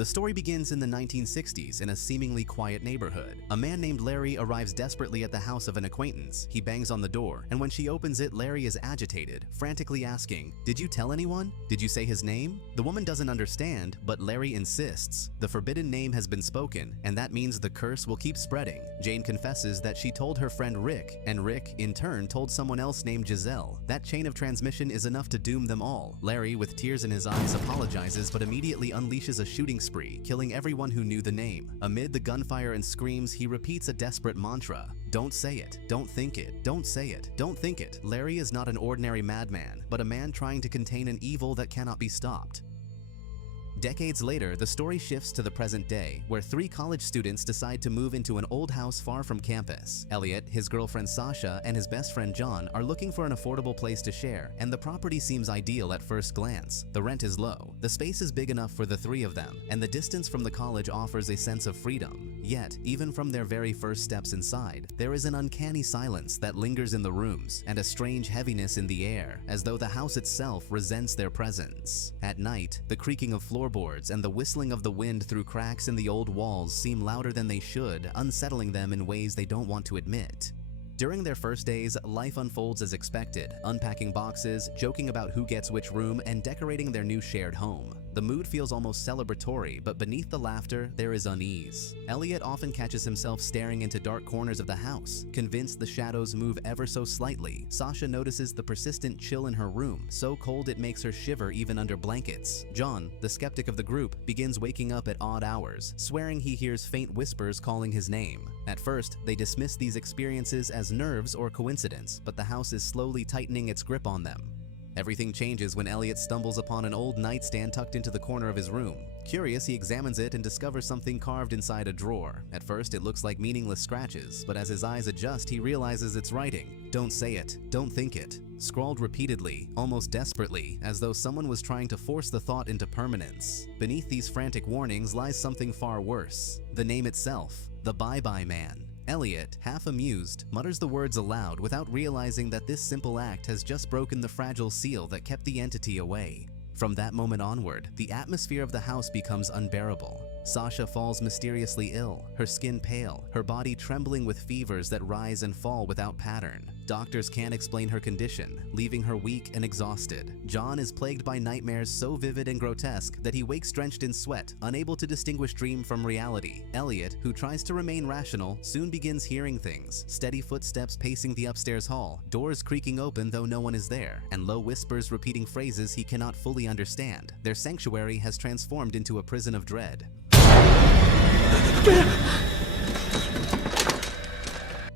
The story begins in the 1960s in a seemingly quiet neighborhood. A man named Larry arrives desperately at the house of an acquaintance. He bangs on the door, and when she opens it, Larry is agitated, frantically asking, "Did you tell anyone? Did you say his name?" The woman doesn't understand, but Larry insists. The forbidden name has been spoken, and that means the curse will keep spreading. Jane confesses that she told her friend Rick, and Rick, in turn, told someone else named Giselle. That chain of transmission is enough to doom them all. Larry, with tears in his eyes, apologizes but immediately unleashes a shooting spree, killing everyone who knew the name. Amid the gunfire and screams, he repeats a desperate mantra. Don't say it. Don't think it. Don't say it. Don't think it. Larry is not an ordinary madman, but a man trying to contain an evil that cannot be stopped. Decades later, the story shifts to the present day, where 3 college students decide to move into an old house far from campus. Elliot, his girlfriend Sasha, and his best friend John are looking for an affordable place to share, and the property seems ideal at first glance. The rent is low, the space is big enough for the 3 of them, and the distance from the college offers a sense of freedom. Yet, even from their very first steps inside, there is an uncanny silence that lingers in the rooms, and a strange heaviness in the air, as though the house itself resents their presence. At night, the creaking of floorboards and the whistling of the wind through cracks in the old walls seem louder than they should, unsettling them in ways they don't want to admit. During their first days, life unfolds as expected, unpacking boxes, joking about who gets which room, and decorating their new shared home. The mood feels almost celebratory, but beneath the laughter, there is unease. Elliot often catches himself staring into dark corners of the house, convinced the shadows move ever so slightly. Sasha notices the persistent chill in her room, so cold it makes her shiver even under blankets. John, the skeptic of the group, begins waking up at odd hours, swearing he hears faint whispers calling his name. At first, they dismiss these experiences as nerves or coincidence, but the house is slowly tightening its grip on them. Everything changes when Elliot stumbles upon an old nightstand tucked into the corner of his room. Curious, he examines it and discovers something carved inside a drawer. At first, it looks like meaningless scratches, but as his eyes adjust, he realizes it's writing. "Don't say it. Don't think it." Scrawled repeatedly, almost desperately, as though someone was trying to force the thought into permanence. Beneath these frantic warnings lies something far worse. The name itself, the Bye-Bye Man. Elliot, half amused, mutters the words aloud without realizing that this simple act has just broken the fragile seal that kept the entity away. From that moment onward, the atmosphere of the house becomes unbearable. Sasha falls mysteriously ill, her skin pale, her body trembling with fevers that rise and fall without pattern. Doctors can't explain her condition, leaving her weak and exhausted. John is plagued by nightmares so vivid and grotesque that he wakes drenched in sweat, unable to distinguish dream from reality. Elliot, who tries to remain rational, soon begins hearing things: steady footsteps pacing the upstairs hall, doors creaking open though no one is there, and low whispers repeating phrases he cannot fully understand. Their sanctuary has transformed into a prison of dread.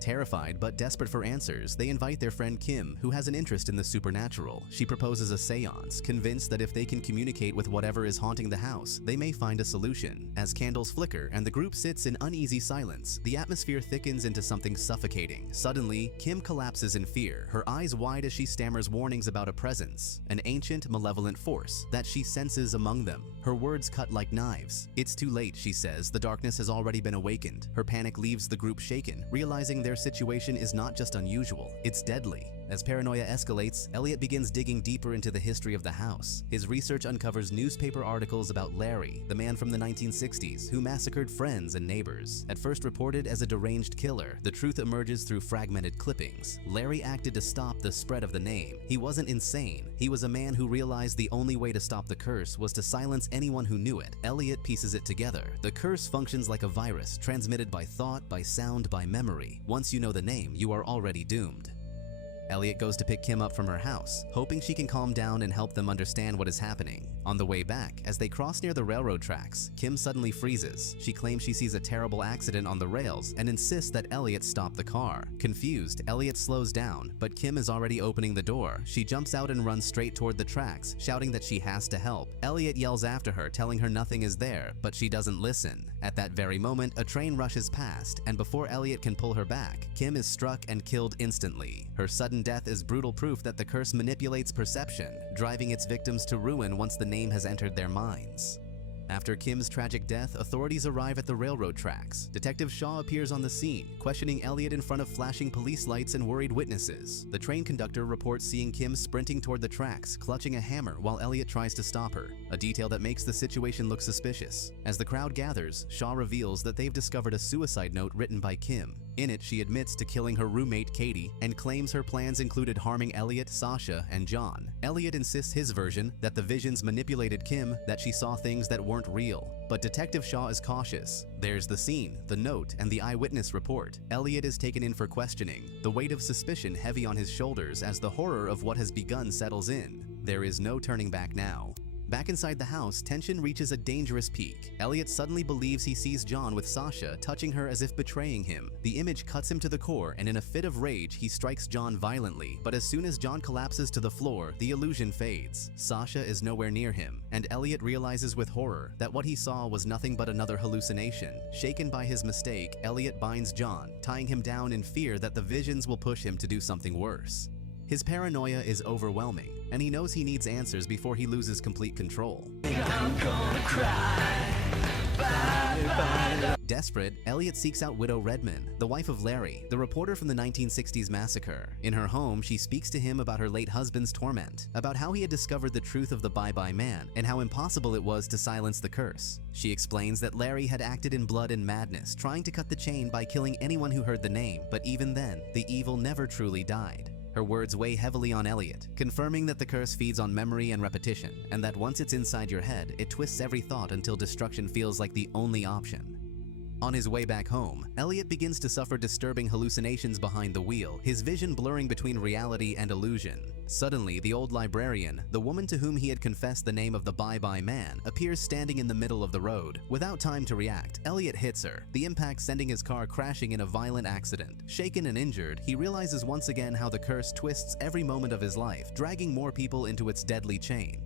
Terrified but desperate for answers, they invite their friend Kim, who has an interest in the supernatural. She proposes a seance, convinced that if they can communicate with whatever is haunting the house, they may find a solution. As candles flicker and the group sits in uneasy silence, the atmosphere thickens into something suffocating. Suddenly, Kim collapses in fear, her eyes wide as she stammers warnings about a presence, an ancient, malevolent force that she senses among them. Her words cut like knives. "It's too late," she says. "The darkness has already been awakened." Her panic leaves the group shaken, realizing their situation is not just unusual, it's deadly. As paranoia escalates, Elliot begins digging deeper into the history of the house. His research uncovers newspaper articles about Larry, the man from the 1960s who massacred friends and neighbors. At first reported as a deranged killer, the truth emerges through fragmented clippings. Larry acted to stop the spread of the name. He wasn't insane. He was a man who realized the only way to stop the curse was to silence anyone who knew it. Elliot pieces it together. The curse functions like a virus, transmitted by thought, by sound, by memory. Once you know the name, you are already doomed. Elliot goes to pick Kim up from her house, hoping she can calm down and help them understand what is happening. On the way back, as they cross near the railroad tracks, Kim suddenly freezes. She claims she sees a terrible accident on the rails and insists that Elliot stop the car. Confused, Elliot slows down, but Kim is already opening the door. She jumps out and runs straight toward the tracks, shouting that she has to help. Elliot yells after her, telling her nothing is there, but she doesn't listen. At that very moment, a train rushes past, and before Elliot can pull her back, Kim is struck and killed instantly. Her sudden death is brutal proof that the curse manipulates perception, driving its victims to ruin once the name has entered their minds. After Kim's tragic death, authorities arrive at the railroad tracks. Detective Shaw appears on the scene, questioning Elliot in front of flashing police lights and worried witnesses. The train conductor reports seeing Kim sprinting toward the tracks, clutching a hammer while Elliot tries to stop her, a detail that makes the situation look suspicious. As the crowd gathers, Shaw reveals that they've discovered a suicide note written by Kim. In it, she admits to killing her roommate Katie and claims her plans included harming Elliot, Sasha, and John. Elliot insists his version that the visions manipulated Kim, that she saw things that weren't real. But Detective Shaw is cautious. There's the scene, the note, and the eyewitness report. Elliot is taken in for questioning, the weight of suspicion heavy on his shoulders as the horror of what has begun settles in. There is no turning back now. Back inside the house, tension reaches a dangerous peak. Elliot suddenly believes he sees John with Sasha, touching her as if betraying him. The image cuts him to the core, and in a fit of rage, he strikes John violently. But as soon as John collapses to the floor, the illusion fades. Sasha is nowhere near him, and Elliot realizes with horror that what he saw was nothing but another hallucination. Shaken by his mistake, Elliot binds John, tying him down in fear that the visions will push him to do something worse. His paranoia is overwhelming, and he knows he needs answers before he loses complete control. I'm gonna cry. Bye, bye. Desperate, Elliot seeks out Widow Redman, the wife of Larry, the reporter from the 1960s massacre. In her home, she speaks to him about her late husband's torment, about how he had discovered the truth of the Bye-Bye Man, and how impossible it was to silence the curse. She explains that Larry had acted in blood and madness, trying to cut the chain by killing anyone who heard the name, but even then, the evil never truly died. Her words weigh heavily on Elliot, confirming that the curse feeds on memory and repetition, and that once it's inside your head, it twists every thought until destruction feels like the only option. On his way back home, Elliot begins to suffer disturbing hallucinations behind the wheel, his vision blurring between reality and illusion. Suddenly, the old librarian, the woman to whom he had confessed the name of the Bye-Bye Man, appears standing in the middle of the road. Without time to react, Elliot hits her, the impact sending his car crashing in a violent accident. Shaken and injured, he realizes once again how the curse twists every moment of his life, dragging more people into its deadly chain.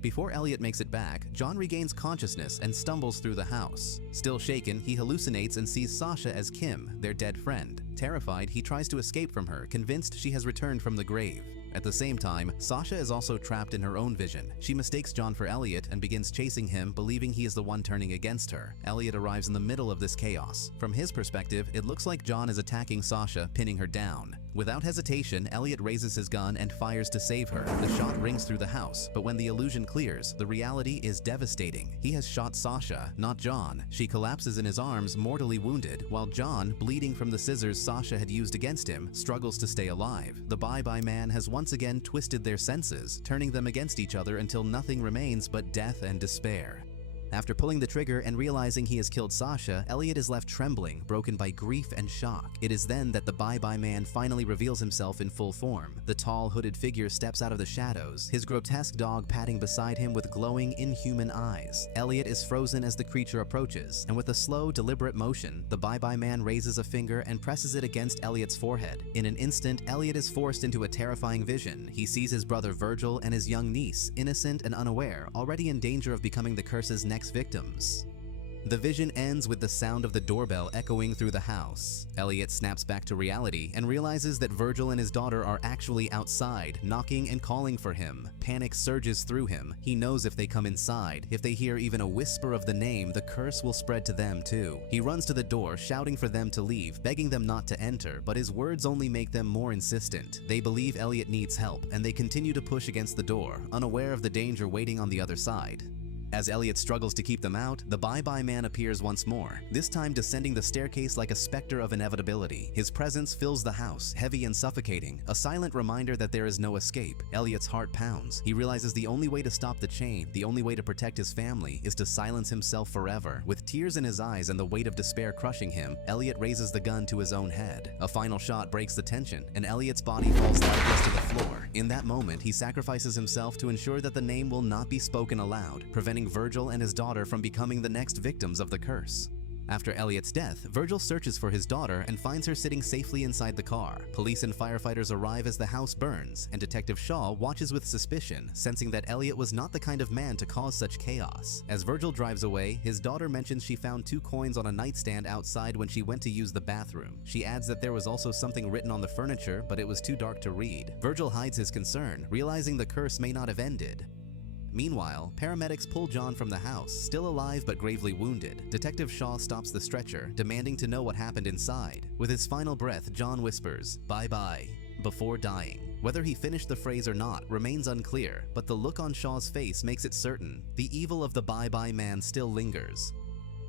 Before Elliot makes it back, John regains consciousness and stumbles through the house. Still shaken, he hallucinates and sees Sasha as Kim, their dead friend. Terrified, he tries to escape from her, convinced she has returned from the grave. At the same time, Sasha is also trapped in her own vision. She mistakes John for Elliot and begins chasing him, believing he is the one turning against her. Elliot arrives in the middle of this chaos. From his perspective, it looks like John is attacking Sasha, pinning her down. Without hesitation, Elliot raises his gun and fires to save her. The shot rings through the house, but when the illusion clears, the reality is devastating. He has shot Sasha, not John. She collapses in his arms, mortally wounded, while John, bleeding from the scissors Sasha had used against him, struggles to stay alive. The Bye-Bye Man has once again twisted their senses, turning them against each other until nothing remains but death and despair. After pulling the trigger and realizing he has killed Sasha, Elliot is left trembling, broken by grief and shock. It is then that the Bye-Bye Man finally reveals himself in full form. The tall, hooded figure steps out of the shadows, his grotesque dog padding beside him with glowing, inhuman eyes. Elliot is frozen as the creature approaches, and with a slow, deliberate motion, the Bye-Bye Man raises a finger and presses it against Elliot's forehead. In an instant, Elliot is forced into a terrifying vision. He sees his brother Virgil and his young niece, innocent and unaware, already in danger of becoming the curse's next victims. The vision ends with the sound of the doorbell echoing through the house. Elliot snaps back to reality and realizes that Virgil and his daughter are actually outside, knocking and calling for him. Panic surges through him. He knows if they come inside, if they hear even a whisper of the name, the curse will spread to them too. He runs to the door, shouting for them to leave, begging them not to enter, but his words only make them more insistent. They believe Elliot needs help, and they continue to push against the door, unaware of the danger waiting on the other side. As Elliot struggles to keep them out, the Bye-Bye Man appears once more, this time descending the staircase like a specter of inevitability. His presence fills the house, heavy and suffocating, a silent reminder that there is no escape. Elliot's heart pounds. He realizes the only way to stop the chain, the only way to protect his family, is to silence himself forever. With tears in his eyes and the weight of despair crushing him, Elliot raises the gun to his own head. A final shot breaks the tension, and Elliot's body falls lifeless to the floor. In that moment, he sacrifices himself to ensure that the name will not be spoken aloud, preventing Virgil and his daughter from becoming the next victims of the curse. After Elliot's death, Virgil searches for his daughter and finds her sitting safely inside the car. Police and firefighters arrive as the house burns, and Detective Shaw watches with suspicion, sensing that Elliot was not the kind of man to cause such chaos. As Virgil drives away, his daughter mentions she found 2 coins on a nightstand outside when she went to use the bathroom. She adds that there was also something written on the furniture, but it was too dark to read. Virgil hides his concern, realizing the curse may not have ended. Meanwhile, paramedics pull John from the house, still alive but gravely wounded. Detective Shaw stops the stretcher, demanding to know what happened inside. With his final breath, John whispers, "Bye-bye," before dying. Whether he finished the phrase or not remains unclear, but the look on Shaw's face makes it certain. The evil of the Bye-Bye Man still lingers.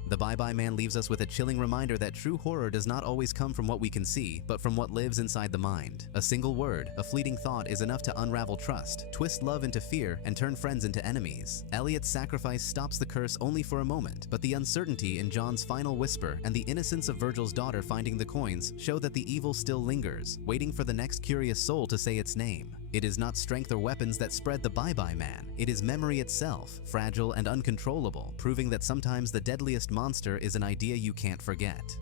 The Bye-Bye Man leaves us with a chilling reminder that true horror does not always come from what we can see, but from what lives inside the mind. A single word, a fleeting thought is enough to unravel trust, twist love into fear, and turn friends into enemies. Elliot's sacrifice stops the curse only for a moment, but the uncertainty in John's final whisper and the innocence of Virgil's daughter finding the coins show that the evil still lingers, waiting for the next curious soul to say its name. It is not strength or weapons that spread the Bye-Bye Man. It is memory itself, fragile and uncontrollable, proving that sometimes the deadliest monster is an idea you can't forget.